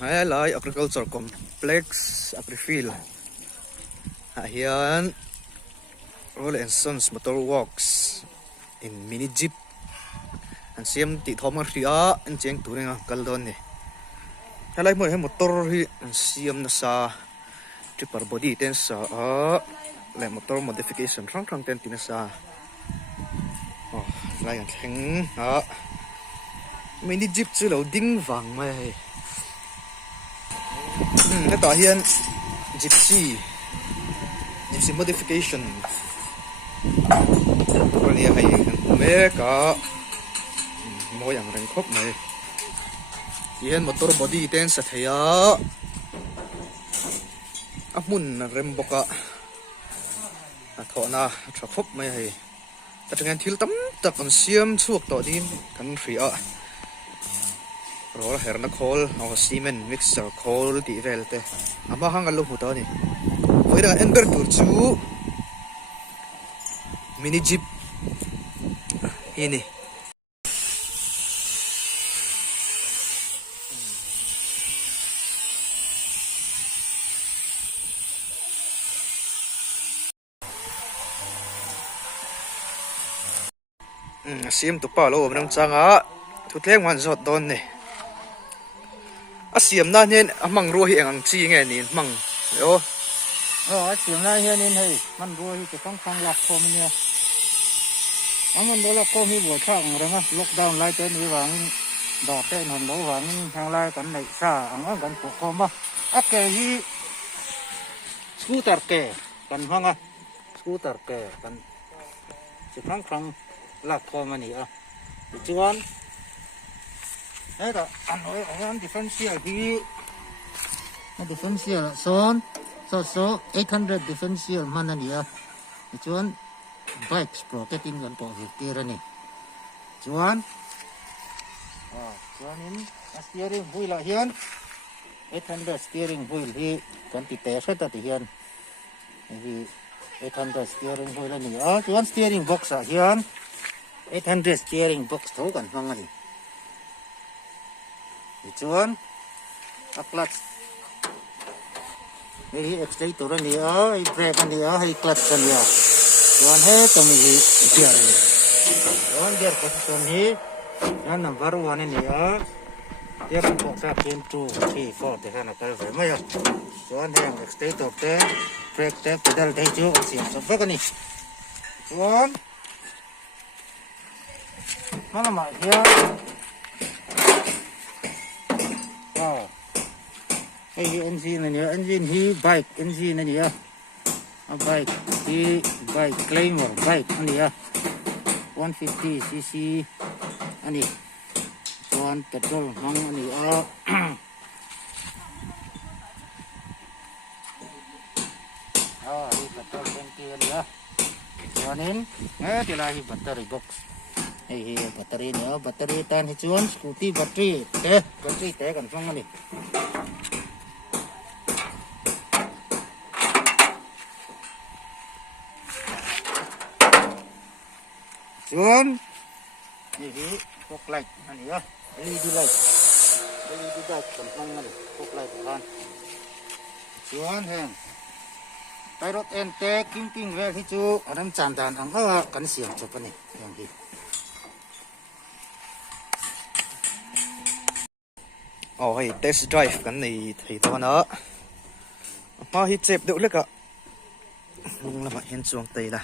hay là agriculture complex agrifield hian Roll and Sons Motor Works in mini jeep an siam ti thom a hria an cheng turinga kaldon ni halai mo he motor hi an siam na sa tripper body ten sa a le motor modification rang ten tin sa lai an theng a mini jeep chu lo ding wang mai ta hian gypsy modification còn này hay mấy cả mỗi dạng rèn khớp này hiện motor body ten sẽ thấy mun rem boka thọ na trắc khớp mấy hay ta chẳng thiếu tấm tập còn siam chuộc tỏ đi cần free rồi là nó coal hoặc cement mixer coal đi về thế mà hàng ăn lúc hụt đó nè với là ember tủ chú mini jeep ini siam tu pa lo nang changa thu tleng wan zot don ne siam na nen amang ro hi ang chi nge ni mang yo siam na hian in hei man ro hi ke khang lak ko mi neมันโดนล็อกก็มีบัวช่างอะไรนะล็อกดาวน์ไล่เต้นมีหวังดอกเต้นหันหวังทางไล่กันในซ่าอังกันปกครองมาแกยี่สกูตเตอร์แกกันฟังสกูตเตอร์แกกันสิครั้งลักคอมันนี่จวนแต่อันดิเฟนเซียที่ดิเฟนเซียโซ800 ดิเฟนเซียมันนั่นนี่จวนbike sproketing kan po hikira ni chuan chuanin steering wheel la hian 800 steering wheel hi kan ti te sa ta ti hian hi 800 steering wheel ni chuan steering box a hian 800 steering box tho kan hmang ani chuan a clutch hi accelerator ni hi brake ani hi clutch ani chuan he tomi hi gear ni chuan gear position hi yan number 1 ni gear box a 2 3 4 te hana kal ve mai chuan he accelerator te brake te pedal te chu siam so vak ani chuan malama hian hi engine ni engine hi bike engine ni bike hi bike claimer bike ani 150 cc ani chuan petrol hang ani hi petrol tanki ani chuanin ti la hi battery box hi battery ni battery tan hi chuan scooty battery te kan fang ani chuan hi fog light ani LED light kan hmang ani fog light han chuan hen tairot en te king vel hi chu anam chan dan ang kan siam chop ani yang hi hay test drive kan này thấy to nữa mà hi chep được lek ạ là bạn hiện chuông tây là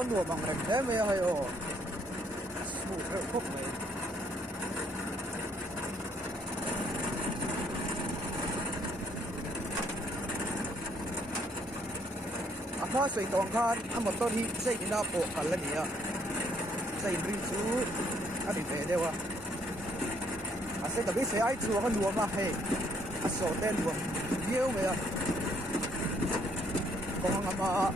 con đùa bằng rạch thế mới hay ồ ngủ rất khúc này mà xây tòng khan một tôn hi xây đi na bộ khẩn là nhỉ xây đi chú đi về đâu xây tập biết xây ai chùa con đùa mà hay sổ tên đùa nhiều vậy còn mà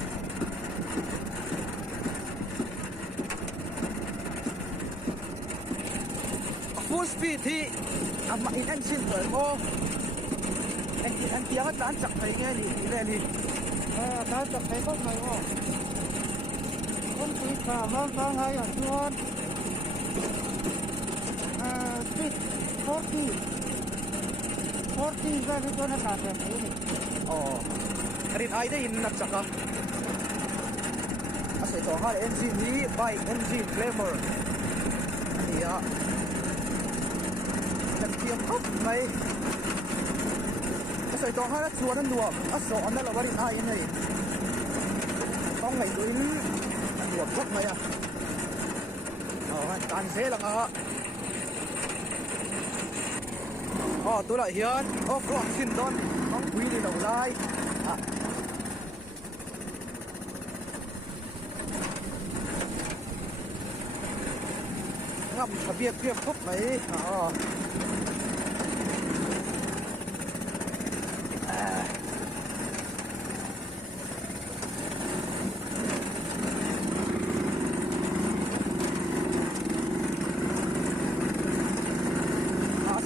full speed thì mà in engine rồi cô anh tiếng tán chặt thấy nghe đi lên đi tán chặt thấy có này không không chỉ cả mang hai ở chuan speed 40 ra cái chỗ nó cả thế này cái điện ai đây nắp chặt à sẽ có hai engine đi bike engine glamour thì chân tiêm khóc này sẽ có hai chuan anh đùa số anh là cái điện ai này không ngày tuổi anh đùa khóc này anh tan dễ là tôi lại hiện off-road xin đón không quý đi đầu lại ngậm biếc khúc đấy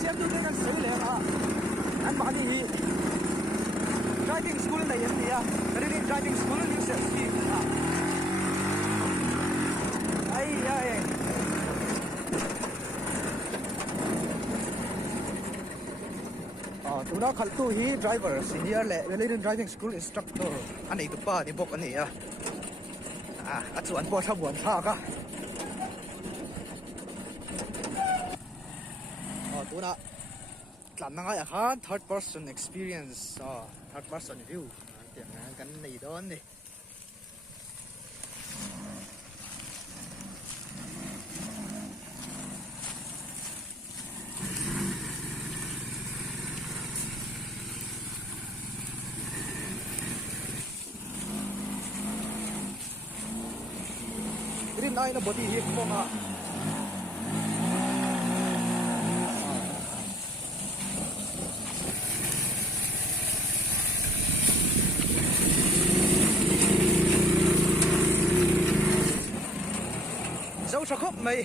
siam tu dengan sele anh bạn đi driving school này em đi cái đi driving school đi sẽ đi ai tụi nó khẩn tu hi driver senior lệ lên driving school instructor anh ấy tụi ba đi bốc anh ấy anh chuan bỏ thằng buồn thà cả tụi nó làm năng ai hả third person experience third person view tiếng cái này đó này cái này nó body hiệp không à dấu cho khóc mày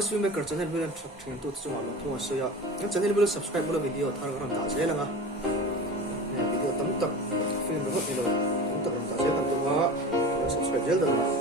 bos filmmaker channel bilan thing tu chu ma thua so ya channel bilan subscribe bola video thar garam ta je langa video tam tak film ro ni lo tam tak ram ta je kan tu ma subscribe jel da